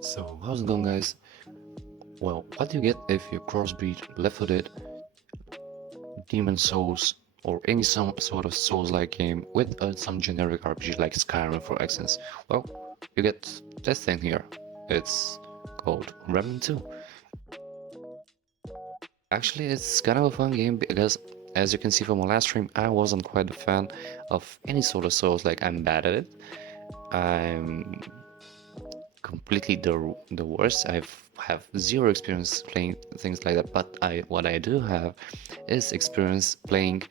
So how's it going, guys? Well, what do you get if you crossbreed Left 4 Dead, Demon Souls, or any some sort of Souls-like game with some generic RPG like Skyrim, for instance? Well, you get this thing here. It's called Remnant 2. Actually, it's kind of a fun game because, as you can see from my last stream, I wasn't quite a fan of any sort of Souls. Like, I'm bad at it. I'm completely the worst. Have zero experience playing things like that, but what I do have is experience playing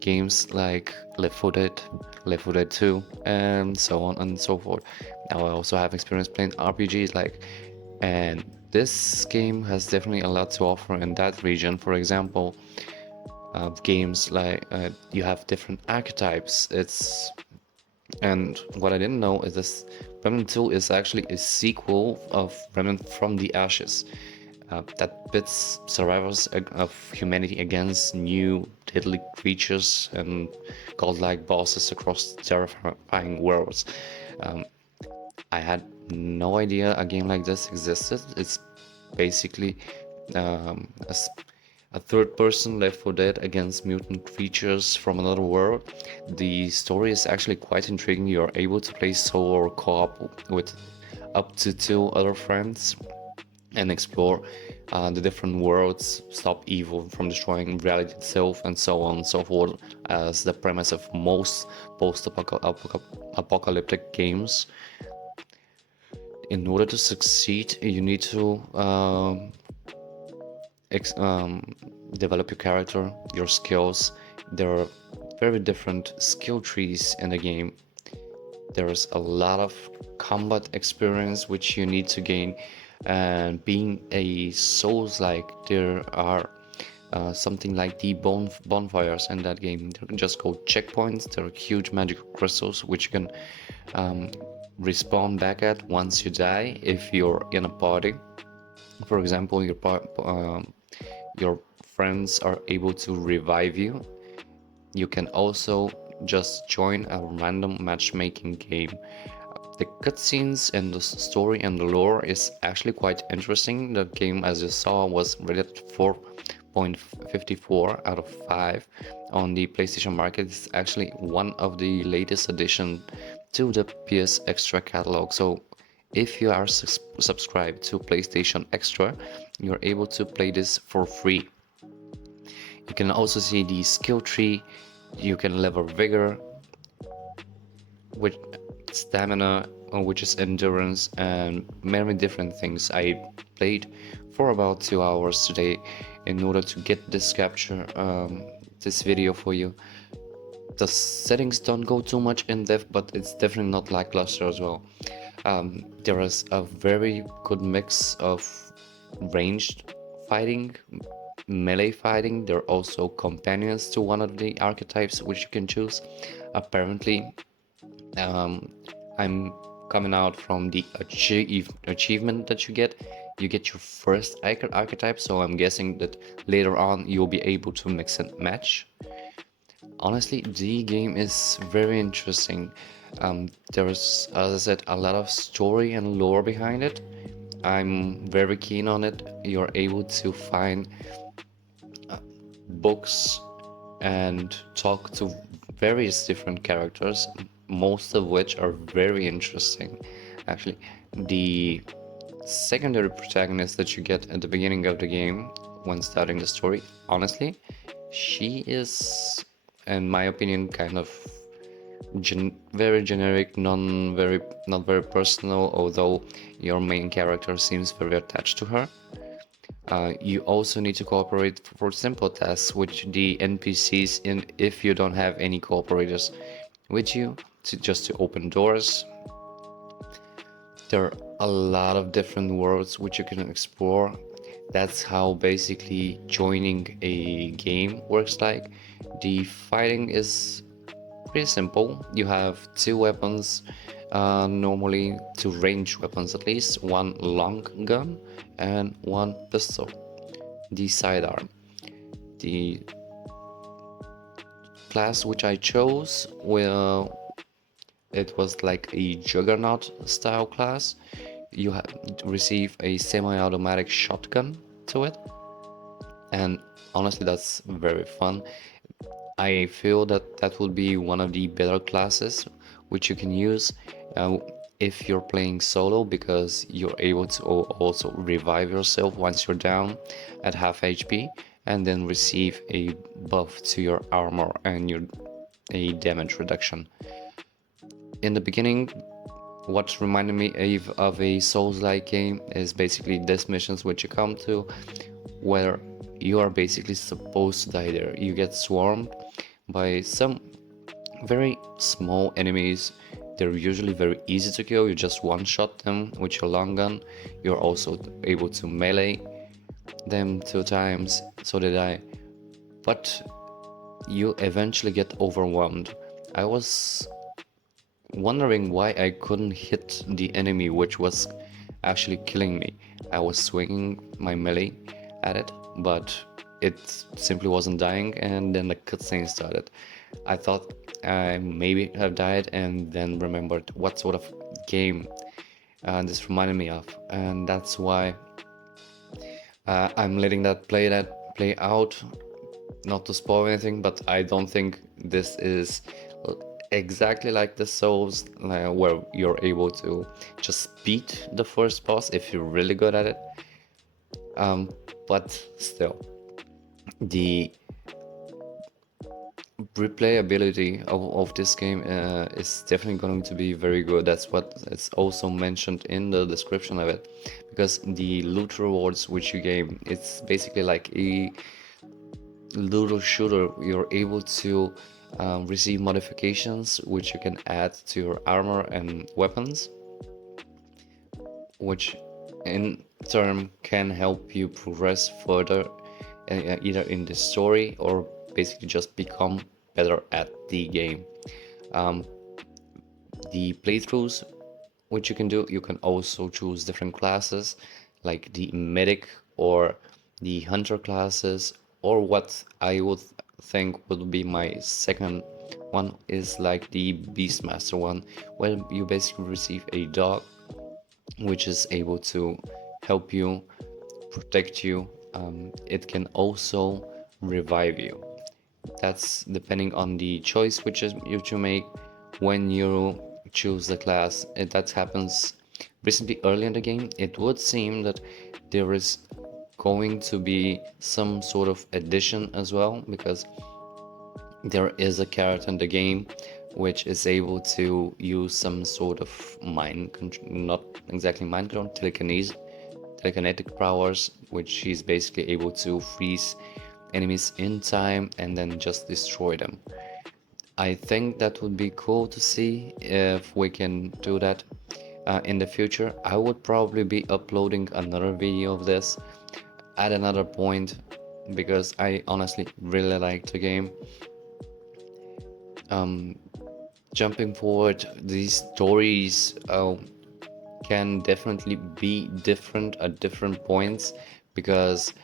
games like Left 4 Dead 2, and so on and so forth. Now I also have experience playing RPGs and this game has definitely a lot to offer in that region. For example, games like you have different archetypes. And what I didn't know is this Remnant 2 is actually a sequel of Remnant from the Ashes that pits survivors of humanity against new deadly creatures and godlike bosses across terrifying worlds. Um, I had no idea a game like this existed. It's basically um, a, a third person Left 4 Dead against mutant creatures from another world. The story is actually quite intriguing. You're able to play solo or co-op with up to 2 other friends and explore the different worlds, stop evil from destroying reality itself, and so on and so forth, as the premise of most post-apocalyptic games. In order to succeed, you need to develop your character, your skills. There are very different skill trees in the game. There is a lot of combat experience which you need to gain, and being a Souls-like, there are something like the bonfires in that game. They're just called checkpoints. They're huge magical crystals which you can respawn back at once you die if you're in a party. For example, your friends are able to revive you. You can also just join a random matchmaking game. The cutscenes and the story and the lore is actually quite interesting. The game, as you saw, was rated 4.54 out of 5 on the PlayStation Market. It's actually one of the latest addition to the PS Extra catalog. So if you are subscribed to PlayStation Extra, you're able to play this for free. You can also see the skill tree. You can level vigor, with stamina, which is endurance, and many different things. I played for about 2 hours today in order to get this capture, this video for you. The settings don't go too much in depth, but it's definitely not lackluster as well. There is a very good mix of ranged fighting, melee fighting. There are also companions to one of the archetypes which you can choose. Apparently, I'm coming out from the achievement that you get. You get your first archetype, so I'm guessing that later on you'll be able to mix and match. Honestly, the game is very interesting. There's, as I said, a lot of story and lore behind it. I'm very keen on it. You're able to find books and talk to various different characters, most of which are very interesting. Actually, the secondary protagonist that you get at the beginning of the game when starting the story, honestly, she is, in my opinion, kind of very generic, not very personal, although your main character seems very attached to her. You also need to cooperate for simple tasks with the NPCs if you don't have any cooperators with you, just to open doors. There are a lot of different worlds which you can explore. That's how basically joining a game works like. The fighting is pretty simple. You have 2 weapons, normally 2 range weapons at least, one long gun and one pistol, the sidearm. The class which I chose, well, it was like a juggernaut style class. you receive a semi-automatic shotgun to it, and honestly, that's very fun. I feel that that will be one of the better classes which you can use uh, if you're playing solo, because you're able to also revive yourself once you're down at half HP, and then receive a buff to your armor and your a damage reduction. In the beginning, what reminded me of a Souls-like game is basically these missions which you come to, where you are basically supposed to die there. You get swarmed by some very small enemies. They're usually very easy to kill. You just one-shot them with your long gun. You're also able to melee them 2 times so they die. But you eventually get overwhelmed. I was wondering why I couldn't hit the enemy which was actually killing me. I was swinging my melee at it, but it simply wasn't dying, and then the cutscene started. I thought I maybe have died, and then remembered what sort of game this reminded me of, and that's why I'm letting that play out. Not to spoil anything, but I don't think this is exactly like the Souls, where you're able to just beat the first boss if you're really good at it. But still, the replayability of this game is definitely going to be very good. That's what it's also mentioned in the description of it, because the loot rewards which you gain, it's basically like a little shooter. You're able to receive modifications which you can add to your armor and weapons, which in turn can help you progress further, either in the story or basically just become better at the game. The playthroughs which you can do, you can also choose different classes like the medic or the hunter classes, or what I would think would be my second one is like the Beastmaster one, where you basically receive a dog which is able to help you, protect you. It can also revive you. That's depending on the choice which you make when you choose the class. That happens recently early in the game. It would seem that there is going to be some sort of addition as well, because there is a character in the game which is able to use some sort of not exactly mind control, telekinetic powers, which she's basically able to freeze enemies in time and then just destroy them. I think that would be cool to see if we can do that in the future. I would probably be uploading another video of this at another point, because I honestly really like the game. Jumping forward, these stories can definitely be different at different points, because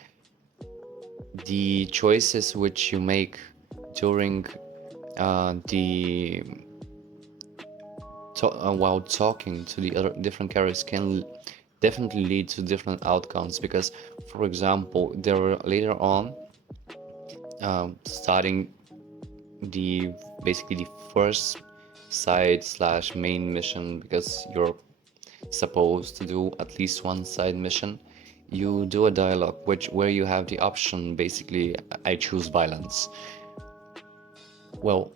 the choices which you make during while talking to the other different characters can definitely lead to different outcomes. Because, for example, there were later on, starting basically the first side slash main mission, because you're supposed to do at least one side mission, you do a dialogue where you have the option, basically, I choose violence. Well,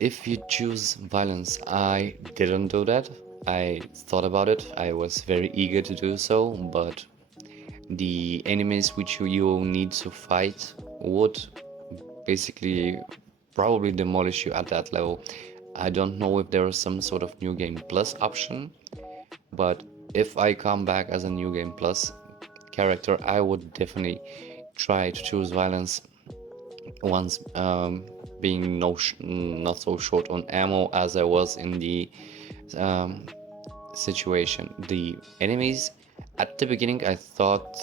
if you choose violence, I didn't do that. I thought about it. I was very eager to do so, but the enemies which you need to fight would basically probably demolish you at that level. I don't know if there is some sort of New Game Plus option, but if I come back as a New Game Plus character, I would definitely try to choose violence once, being not so short on ammo as I was in the situation. The enemies at the beginning, I thought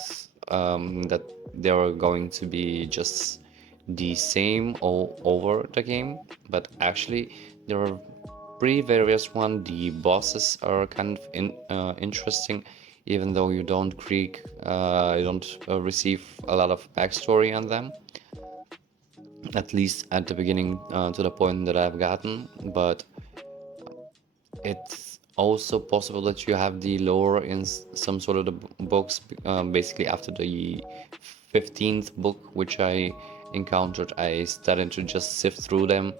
that they were going to be just the same all over the game, but actually there are pretty various one. The bosses are kind of interesting, even though you don't receive a lot of backstory on them, at least at the beginning, to the point that I've gotten. But it's also possible that you have the lore in some sort of the books. Basically, after the 15th book, which I encountered, I started to just sift through them.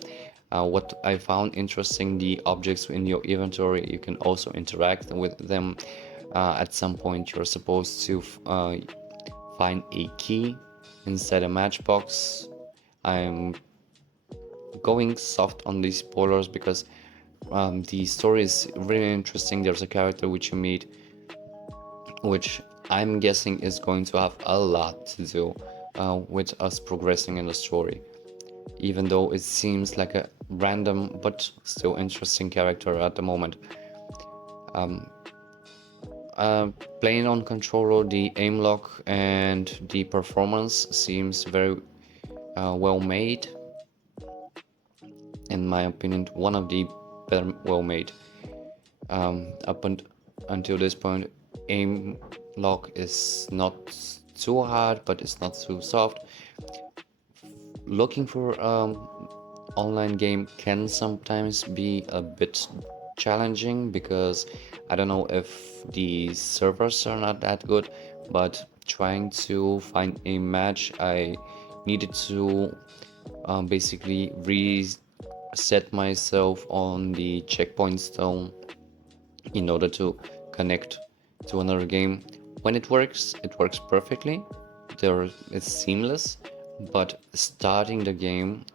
What I found interesting, the objects in your inventory, you can also interact with them. At some point, you're supposed to find a key inside a matchbox. I'm going soft on these spoilers because the story is really interesting. There's a character which you meet, which I'm guessing is going to have a lot to do with us progressing in the story, even though it seems like a random but still interesting character at the moment. Playing on controller, the aim lock and the performance seems very well made. In my opinion, one of the better well made. Until this point, aim lock is not too hard, but it's not too soft. Looking for online game can sometimes be a bit challenging because I don't know if the servers are not that good, but trying to find a match, I needed to basically reset myself on the checkpoint stone in order to connect to another game. When it works perfectly. It's seamless, but starting the game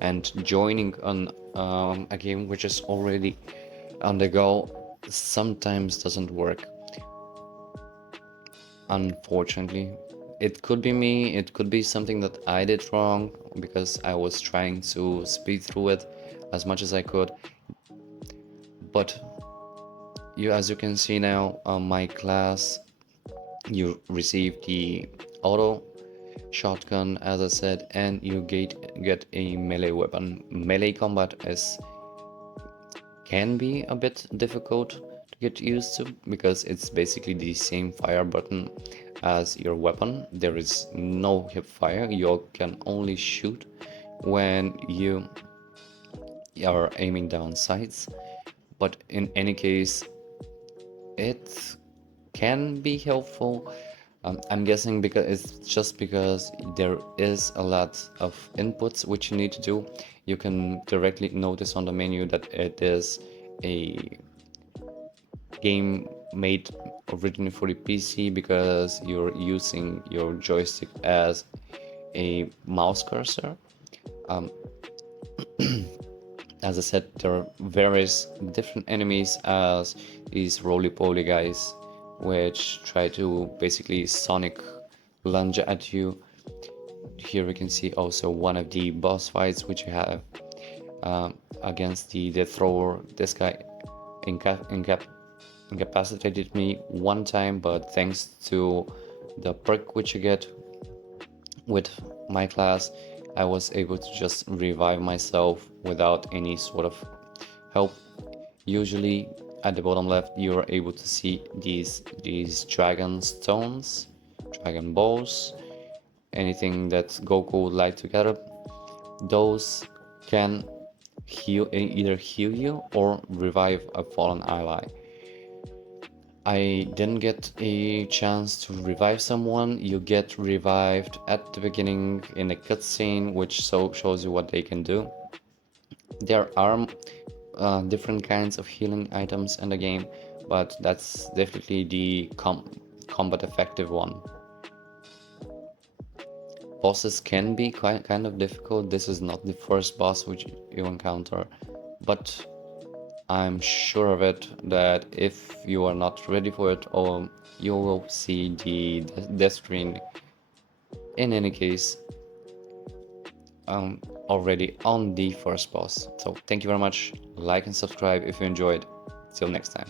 and joining on a game which is already on the go sometimes doesn't work. Unfortunately, it could be me, it could be something that I did wrong because I was trying to speed through it as much as I could. But as you can see now on my class, you receive the auto shotgun, as I said, and you get a melee weapon. Melee combat can be a bit difficult to get used to because it's basically the same fire button as your weapon. There is no hip fire. You can only shoot when you are aiming down sights. But in any case, it can be helpful. I'm guessing because it's just because there is a lot of inputs which you need to do. You can directly notice on the menu that it is a game made originally for the PC because you're using your joystick as a mouse cursor. As I said, there are various different enemies as these roly-poly guys, which try to basically sonic lunge at you. Here we can see also one of the boss fights which you have against the thrower. This guy incapacitated me one time, but thanks to the perk which you get with my class, I was able to just revive myself without any sort of help. Usually at the bottom left you are able to see these dragon stones, dragon balls, anything that Goku would like to gather. Those can either heal you or revive a fallen ally. I didn't get a chance to revive someone. You get revived at the beginning in a cutscene, which shows you what they can do. There are different kinds of healing items in the game, but that's definitely the combat effective one. Bosses can be kind of difficult. This is not the first boss which you encounter, but I'm sure of it that if you are not ready for it, or you will see the death screen in any case already on the first boss. So thank you very much. Like and subscribe if you enjoyed. Till next time.